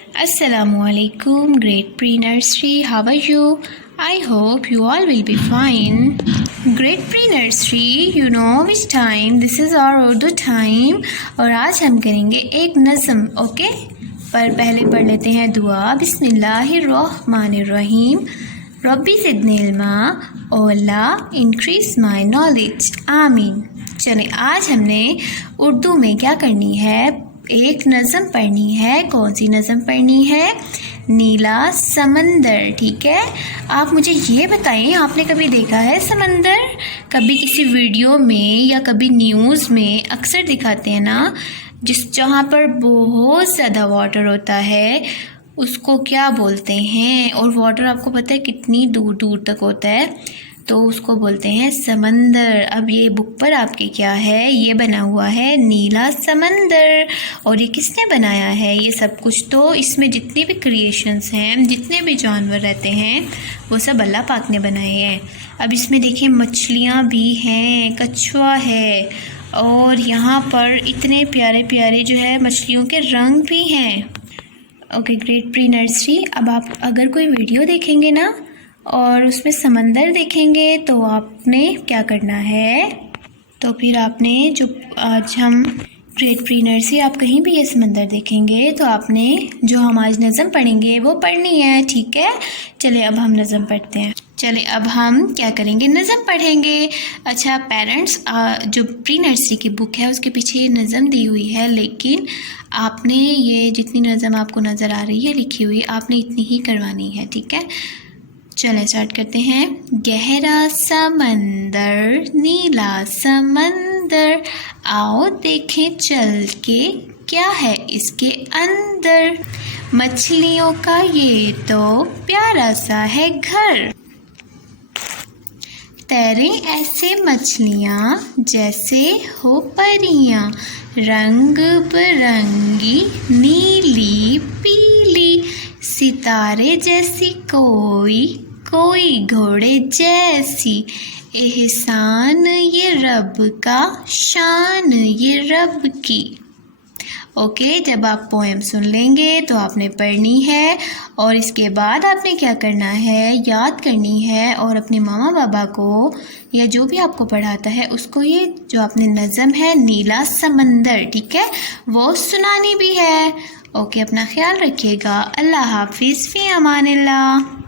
Assalamualaikum, Grade Pre Nursery. How are you? I hope you all will be fine. Grade Pre Nursery, you know which time? This is our Urdu time. और आज हम करेंगे एक नज़म, okay? पर पहले पढ़ लेते हैं दुआ। बिस्मिल्लाहिर्रहमानिर्रहीम। रब्बी ज़िदनी इल्मा, ओ अल्लाह इंक्रीज़ माई नॉलेज, आमीन। चलें, आज हमने उर्दू में क्या करनी है, एक नज़म पढ़नी है। कौन सी नज़म पढ़नी है? नीला समंदर, ठीक है। आप मुझे ये बताएं, आपने कभी देखा है समंदर? कभी किसी वीडियो में या कभी न्यूज़ में अक्सर दिखाते हैं ना, जहाँ पर बहुत ज़्यादा वाटर होता है उसको क्या बोलते हैं? और वाटर आपको पता है कितनी दूर दूर तक होता है, तो उसको बोलते हैं समंदर। अब ये बुक पर आपके क्या है, ये बना हुआ है नीला समंदर। और ये किसने बनाया है? ये सब कुछ तो इसमें जितने भी क्रिएशंस हैं, जितने भी जानवर रहते हैं, वो सब अल्लाह पाक ने बनाए हैं। अब इसमें देखिए मछलियाँ भी हैं, कछुआ है, और यहाँ पर इतने प्यारे प्यारे जो है मछलियों के रंग भी हैं। ओके ग्रेड प्री नर्सरी, अब आप अगर कोई वीडियो देखेंगे ना और उसमें समंदर देखेंगे तो आपने क्या करना है, तो फिर आपने जो आज हम ग्रेड प्री नर्सरी, आप कहीं भी ये समंदर देखेंगे तो आपने जो हम आज नज़म पढ़ेंगे वो पढ़नी है, ठीक है। चलिए अब हम नज़म पढ़ते हैं। चलिए अब हम क्या करेंगे, नज़म पढ़ेंगे। अच्छा पेरेंट्स, जो प्री नर्सरी की बुक है उसके पीछे ये नज़म दी हुई है, लेकिन आपने ये जितनी नज़म आपको नज़र आ रही है लिखी हुई, आपने इतनी ही करवानी है, ठीक है। चलें स्टार्ट करते हैं। गहरा समंदर, नीला समंदर, आओ देखें चल के क्या है इसके अंदर। मछलियों का ये तो प्यारा सा है घर, तैरें ऐसे मछलियाँ जैसे हो परियाँ, रंग बिरंगी नीली पीली, सितारे जैसी कोई कोई घोड़े जैसी, एहसान ये रब का, शान ये रब की। ओके, जब आप पोएम सुन लेंगे तो आपने पढ़नी है, और इसके बाद आपने क्या करना है, याद करनी है, और अपने मामा बाबा को या जो भी आपको पढ़ाता है उसको ये जो आपने नज़म है नीला समंदर, ठीक है, वो सुनानी भी है। ओके, अपना ख्याल रखिएगा। अल्लाह हाफिज़, फ़ी अमानिल्लाह।